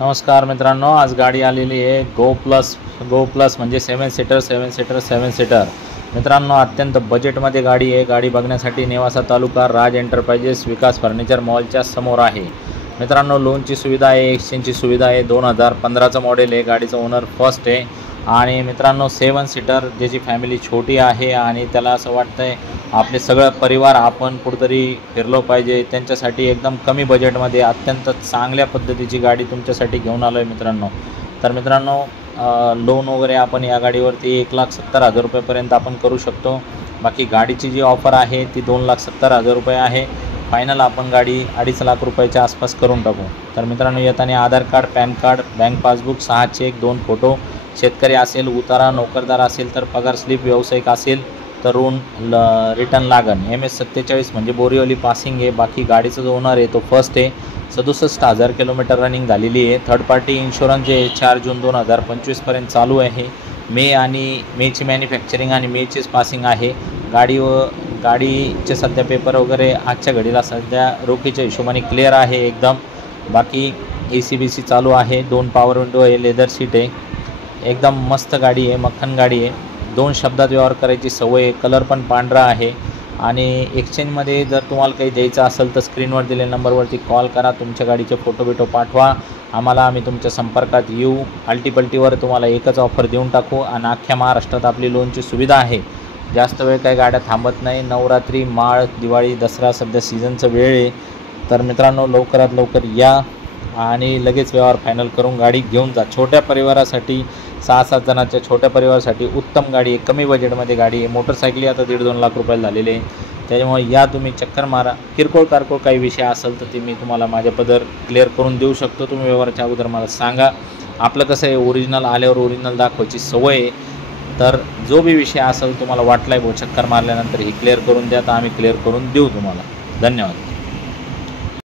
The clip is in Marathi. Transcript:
नमस्कार मित्रांनो, आज गाडी आलेली आहे गो प्लस म्हणजे 7 सीटर। मित्रांनो, अत्यंत बजेटमध्ये गाडी आहे। गाडी बघण्यासाठी नेवासा तालुका राज एंटरप्राइजेस विकास फर्निचर मॉलच्या समोर आहे। मित्रांनो, लोनची सुविधा आहे, एक्सचेंजची सुविधा आहे। 2015चं मॉडेल आहे। गाडीचं ओनर फर्स्ट आहे आणि मित्रांनो 7 सीटर, ज्याची फॅमिली छोटी आहे आणि त्याला असं वाटतंय आपले सगळं परिवार आपण कुठेतरी फिरलो पाहिजे, त्यांच्यासाठी एकदम कमी बजेटमध्ये अत्यंत चांगल्या पद्धतीची गाडी तुमच्यासाठी घेऊन आलो आहे मित्रांनो। तर मित्रांनो, लोन वगैरे आपण या गाडीवरती 1,70,000 रुपयेपर्यंत आपण करू शकतो। बाकी गाडीची जी ऑफर आहे ती 2,70,000 रुपये आहे। फायनल आपण गाडी 2.5 लाख रुपयाच्या आसपास करून टाकू। तर मित्रांनो, येताना Aadhaar card, PAN card, bank passbook, 6 cheque, 2 photo, शेतकरी असेल, उतारा, नोकरदार असेल तर पगार स्लिप, व्यावसायिक असेल तर रिटर्न लागन। MS47 म्हणजे बोरीवली पासिंग आहे। बाकी गाडीचा जो ओनर आहे तो फर्स्ट आहे। 67,000 किलोमीटर रनिंग झालेली आहे। थर्ड पार्टी इन्शुरन्स जे 4 जून 2025पर्यंत चालू आहे। मेची मॅन्युफॅक्चरिंग आणि मेचीच पासिंग आहे। गाडीचे सध्या पेपर वगैरे आजच्या घडीला सध्या रोखीच्या हिशोबाने क्लिअर आहे एकदम। बाकी AC/BC चालू आहे। 2 पॉवर विंडो आहे, लेदर सीट आहे, एकदम मस्त गाडी आहे, मक्खन गाडी आहे। 2 शब्दात व्यवहार करायची सवय आहे। कलर पण पांढरा आहे आणि एक्सचेंजमध्ये जर तुम्हाला काही द्यायचं असेल तर स्क्रीनवर दिलेल्या नंबरवरती कॉल करा, तुमच्या गाडीचे फोटो पाठवा आम्हाला, आम्ही तुमच्या संपर्कात येऊ। अल्टीपल्टीवर तुम्हाला एकच ऑफर देऊन टाकू आणि अख्ख्या महाराष्ट्रात आपली लोनची सुविधा आहे। जास्त वेळ काही गाड्या थांबत नाही। नवरात्री, माळ, दिवाळी, दसरा सध्या सीझनचं वेळ आहे। तर मित्रांनो, लवकरात लवकर या आणि लगेच व्यवहार फायनल करून गाडी घेऊन जा। छोट्या परिवारासाठी, 6-7 जणांच्या छोट्या परिवारासाठी उत्तम गाडी आहे, कमी बजेटमध्ये गाडी आहे। मोटरसायकली आता 1.5-2 लाख रुपये झालेले आहे, त्याच्यामुळे या तुम्ही चक्कर मारा। किरकोळ कारकोळ काही विषय असेल तर ते मी तुम्हाला माझ्या पदर क्लिअर करून देऊ शकतो। तुम्ही व्यवहाराच्या अगोदर मला सांगा। आपलं कसं आहे, ओरिजिनल आल्यावर ओरिजिनल दाखवायची सवय आहे। तर जो बी विषय असेल तुम्हाला वाटला आहे चक्कर मारल्यानंतर ही क्लिअर करून द्या, तर आम्ही क्लिअर करून देऊ तुम्हाला। धन्यवाद।